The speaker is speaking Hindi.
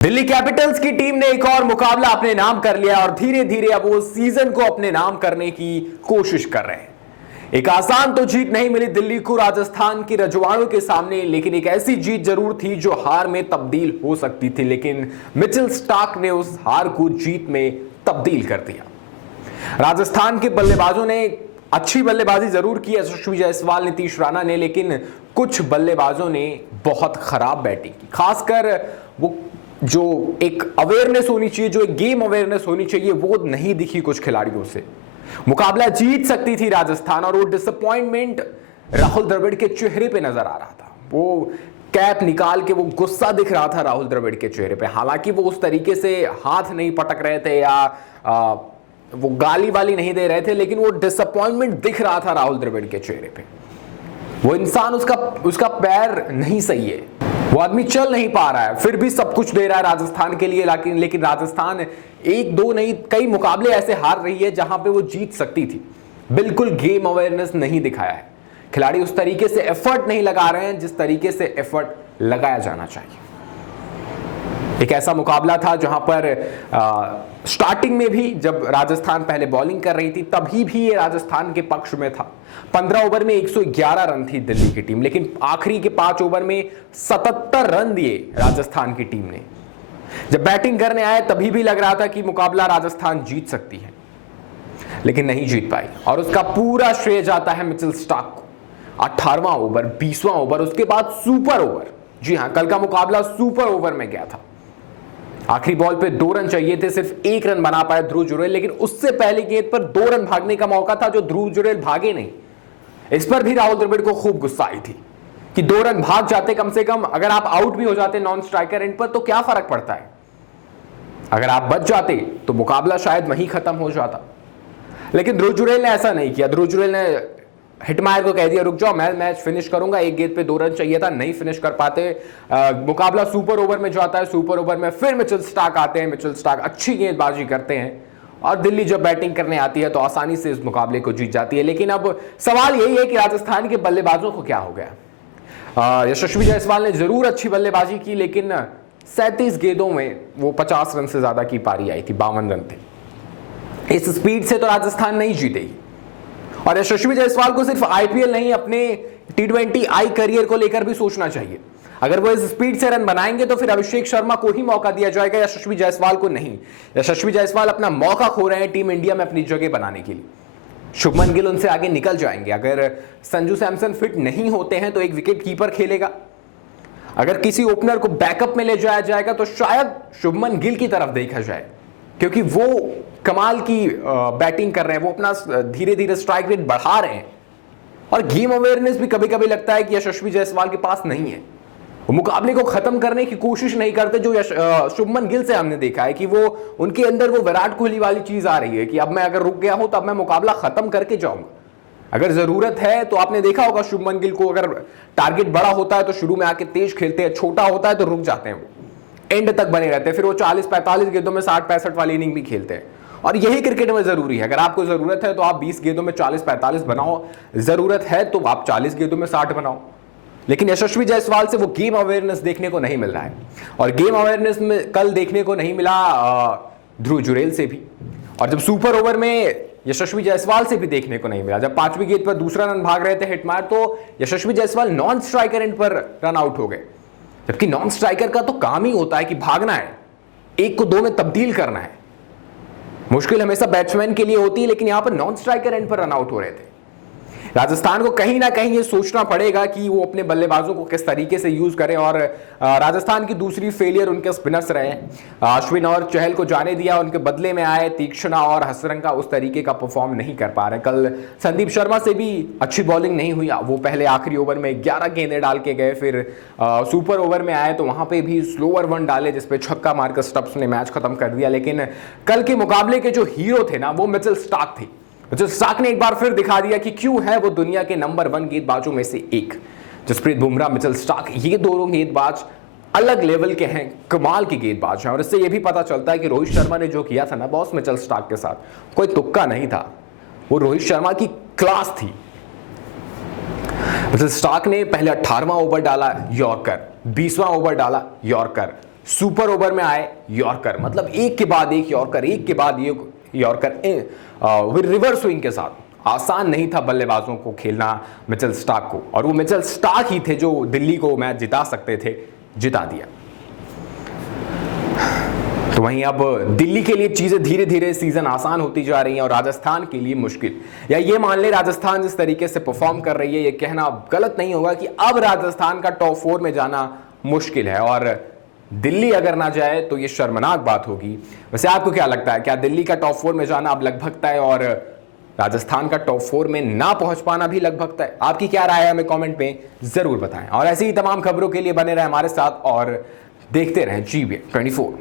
दिल्ली कैपिटल्स की टीम ने एक और मुकाबला अपने नाम कर लिया और धीरे धीरे अब वो सीजन को अपने नाम करने की कोशिश कर रहे हैं। एक आसान तो जीत नहीं मिली दिल्ली को राजस्थान की रजवाड़ों के सामने, लेकिन एक ऐसी जीत जरूर थी जो हार में तब्दील हो सकती थी। लेकिन मिचेल स्टार्क ने उस हार को जीत में तब्दील कर दिया। राजस्थान के बल्लेबाजों ने अच्छी बल्लेबाजी जरूर की, यशस्वी जायसवाल, नीतीश राणा ने, लेकिन कुछ बल्लेबाजों ने बहुत खराब बैटिंग की। खासकर वो जो एक अवेयरनेस होनी चाहिए, जो एक गेम अवेयरनेस होनी चाहिए, वो नहीं दिखी कुछ खिलाड़ियों से। मुकाबला जीत सकती थी राजस्थान और वो डिसअपॉइंटमेंट राहुल द्रविड़ के चेहरे पे नजर आ रहा था। वो कैप निकाल के वो गुस्सा दिख रहा था राहुल द्रविड़ के चेहरे पे। हालांकि वो उस तरीके से हाथ नहीं पटक रहे थे या वो गाली वाली नहीं दे रहे थे, लेकिन वो डिसअपॉइंटमेंट दिख रहा था राहुल द्रविड़ के चेहरे पे। वो इंसान, उसका पैर नहीं सही है, वो आदमी चल नहीं पा रहा है, फिर भी सब कुछ दे रहा है राजस्थान के लिए। लेकिन राजस्थान एक दो नहीं कई मुकाबले ऐसे हार रही है जहां पे वो जीत सकती थी। बिल्कुल गेम अवेयरनेस नहीं दिखाया है, खिलाड़ी उस तरीके से एफर्ट नहीं लगा रहे हैं जिस तरीके से एफर्ट लगाया जाना चाहिए। एक ऐसा मुकाबला था जहां पर स्टार्टिंग में भी जब राजस्थान पहले बॉलिंग कर रही थी तभी भी ये राजस्थान के पक्ष में था। 15 ओवर में 111 रन थी दिल्ली की टीम, लेकिन आखिरी के 5 ओवर में 77 रन दिए राजस्थान की टीम ने। जब बैटिंग करने आए तभी भी लग रहा था कि मुकाबला राजस्थान जीत सकती है, लेकिन नहीं जीत पाई और उसका पूरा श्रेय जाता है मिचेल स्टार्क को। 18वां ओवर, 20वां ओवर, उसके बाद सुपर ओवर। जी हां, कल का मुकाबला सुपर ओवर में गया था। आखिरी बॉल पे 2 रन चाहिए थे, सिर्फ 1 रन बना पाए ध्रुव जुरैल, लेकिन उससे पहले गेंद पर 2 रन भागने का मौका था जो ध्रुव जुरैल भागे नहीं। इस पर भी राहुल द्रविड़ को खूब गुस्सा आई थी कि 2 रन भाग जाते कम से कम। अगर आप आउट भी हो जाते नॉन स्ट्राइकर एंड पर तो क्या फर्क पड़ता है, अगर आप बच जाते तो मुकाबला शायद वहीं खत्म हो जाता। लेकिन ध्रुव जुरैल ने ऐसा नहीं किया। ध्रुव जुरैल ने हिटमायर को कह दिया रुक जाओ, मैं मैच फिनिश करूंगा, एक गेंद पे 2 रन चाहिए था, नहीं फिनिश कर पाते। मुकाबला सुपर ओवर में जाता है। सुपर ओवर में फिर मिचेल स्टार्क आते हैं। मिचेल स्टार्क अच्छी गेंदबाजी करते हैं और दिल्ली जब बैटिंग करने आती है तो आसानी से इस मुकाबले को जीत जाती है। लेकिन अब सवाल यही है कि राजस्थान के बल्लेबाजों को क्या हो गया। यशस्वी जायसवाल ने जरूर अच्छी बल्लेबाजी की, लेकिन 37 गेंदों में वो 50 रन से ज्यादा की पारी आई थी, 52 रन थे। इस स्पीड से तो राजस्थान नहीं जीतेगी। और यशस्वी जायसवाल को सिर्फ आईपीएल नहीं, अपने T20 आई करियर को लेकर भी सोचना चाहिए। अगर वो इस स्पीड से रन बनाएंगे तो फिर अभिषेक शर्मा को ही मौका दिया जाएगा, यशस्वी जायसवाल को नहीं। यशस्वी जायसवाल अपना मौका खो रहे हैं टीम इंडिया में अपनी जगह बनाने के लिए। शुभमन गिल उनसे आगे निकल जाएंगे। अगर संजू सैमसन फिट नहीं होते हैं तो एक विकेट कीपर खेलेगा। अगर किसी ओपनर को बैकअप में ले जाया जाएगा तो शायद शुभमन गिल की तरफ देखा जाए, क्योंकि वो कमाल की बैटिंग कर रहे हैं, वो अपना धीरे धीरे स्ट्राइक रेट बढ़ा रहे हैं। और गेम अवेयरनेस भी कभी कभी लगता है कि यशस्वी जायसवाल के पास नहीं है। वो मुकाबले को खत्म करने की कोशिश नहीं करते, जो शुभमन गिल से हमने देखा है कि वो उनके अंदर वो विराट कोहली वाली चीज आ रही है कि अब मैं अगर रुक गया हूं तो अब मैं मुकाबला खत्म करके जाऊंगा। अगर जरूरत है तो आपने देखा होगा शुभमन गिल को, अगर टारगेट बड़ा होता है तो शुरू में आके तेज खेलते हैं, छोटा होता है तो रुक जाते हैं, वो एंड तक बने रहते हैं। फिर वो 40-45 गेंदों में 60-65 वाली इनिंग भी खेलते हैं। और यही क्रिकेट में जरूरी है। अगर आपको जरूरत है तो आप 20 गेंदों में 40-45 बनाओ, जरूरत है तो आप 40 गेंदों में 60 बनाओ। लेकिन यशस्वी जायसवाल से वो गेम अवेयरनेस देखने को नहीं मिल रहा है, और गेम अवेयरनेस में कल देखने को नहीं मिला ध्रुव जुरैल से भी, और जब सुपर ओवर में यशस्वी जायसवाल से भी देखने को नहीं मिला। जब 5वीं गेंद पर दूसरा रन भाग रहे थे हिटमायर, तो यशस्वी जायसवाल नॉन स्ट्राइकर एंड पर रन आउट हो गए। जबकि नॉन स्ट्राइकर का तो काम ही होता है कि भागना है, 1 को 2 में तब्दील करना है। मुश्किल हमेशा बैट्समैन के लिए होती है, लेकिन यहां पर नॉन स्ट्राइकर एंड पर रन आउट हो रहे थे। राजस्थान को कहीं ना कहीं ये सोचना पड़ेगा कि वो अपने बल्लेबाजों को किस तरीके से यूज करें। और राजस्थान की दूसरी फेलियर उनके स्पिनर्स रहे। अश्विन और चहल को जाने दिया, उनके बदले में आए तीक्ष्णा और हसरंगा उस तरीके का परफॉर्म नहीं कर पा रहे। कल संदीप शर्मा से भी अच्छी बॉलिंग नहीं हुई। वो पहले आखिरी ओवर में 11 गेंदें डाल के गए, फिर सुपर ओवर में आए तो वहां पर भी स्लोअर वन डाले जिसपे छक्का मारकर स्टब्स ने मैच खत्म कर दिया। लेकिन कल के मुकाबले के जो हीरो थे ना, वो मिचेल स्टार्क थे। मिचेल स्टार्क ने एक बार फिर दिखा दिया कि क्यों है वो दुनिया के नंबर 1 गेंदबाजों में से एक। जसप्रीत बुमराह, मिचेल स्टार्क, ये दोनों गेंदबाज अलग लेवल के हैं, कमाल के गेंदबाज हैं। और इससे ये भी पता चलता है कि रोहित शर्मा ने जो किया था ना बॉस मिचेल स्टार्क के साथ, कोई तुक्का नहीं था, वो रोहित शर्मा की क्लास थी। मिचेल स्टार्क ने पहले 18वां ओवर डाला यॉर्कर, 20वां ओवर डाला यॉर्कर, सुपर ओवर में आए यॉर्कर, मतलब एक के बाद एक यॉर्कर, एक के बाद एक यॉर्कर रिवर्स स्विंग के साथ। आसान नहीं था बल्लेबाजों को खेलना मिचेल स्टार्क को, और वो मिचेल स्टार्क ही थे जो दिल्ली को मैच जिता सकते थे, जिता दिया। तो वहीं अब दिल्ली के लिए चीजें धीरे धीरे सीजन आसान होती जा रही हैं और राजस्थान के लिए मुश्किल, या ये मान ले राजस्थान जिस तरीके से परफॉर्म कर रही है, ये कहना गलत नहीं होगा कि अब राजस्थान का टॉप 4 में जाना मुश्किल है, और दिल्ली अगर ना जाए तो ये शर्मनाक बात होगी। वैसे आपको क्या लगता है, क्या दिल्ली का टॉप 4 में जाना अब लगभग तय और राजस्थान का टॉप 4 में ना पहुंच पाना भी लगभग तय? आपकी क्या राय है हमें कमेंट में जरूर बताएं, और ऐसी ही तमाम खबरों के लिए बने रहे हमारे साथ और देखते रहें GBA 24।